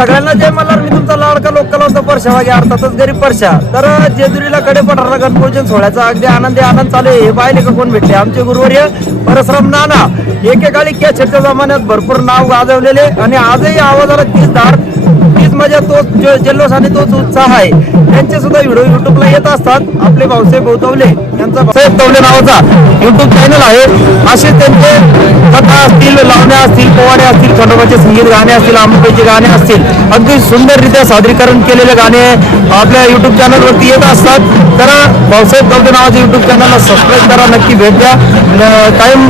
सगळ्यांना जय मल्हार. मी तुमचा लाडका लोकल होता परशा वागे अर्थातच गरीब परशा. तर जेजुरीला कडे पठारला गणपूजन सोहळ्याचा अगदी आनंद चालू आहे. हे पाहिले का कोण भेटले? आमचे गुरुवर्य परशुराम नाना. एकेकाळी कॅसेटच्या जमान्यात भरपूर नाव गाजवलेले आणि आजही आवाजाला तीच धार, तीच मजा, तोच जल्लोष आणि तोच उत्साह आहे. त्यांचे सुद्धा व्हिडिओ युट्यूबला येत असतात. आपले भाऊसाहेब भोवतवले यांचा भाऊसाहेब तवले नावाचा युट्यूब चॅनल आहे. असे त्यांचे कथा असतील, लावण्या असतील, पोवाडे असतील, खंडोबाचे संगीत गाणे असतील, अंबाबाईचे गाणे असतील, अगदी सुंदररित्या सादरीकरण केलेले गाणे आपल्या युट्यूब चॅनलवरती येत असतात. तर भाऊसाहेब तवले नावाच्या युट्यूब चॅनलला सबस्क्राईब करा, नक्की भेट द्या. टाइम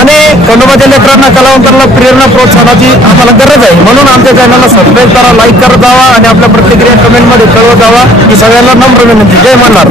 आणि खंडोबाच्या लेकरांना, कलावंतांना प्रेरणा, प्रोत्साहनाची आम्हाला गरज आहे. म्हणून आमच्या चॅनलला सबस्क्राईब करा, लाईक करत जावा आणि आपल्या प्रतिक्रिया कमेंटमध्ये कळवत जावा. ही सगळ्यांना नम्र विनंती. जय मल्हार.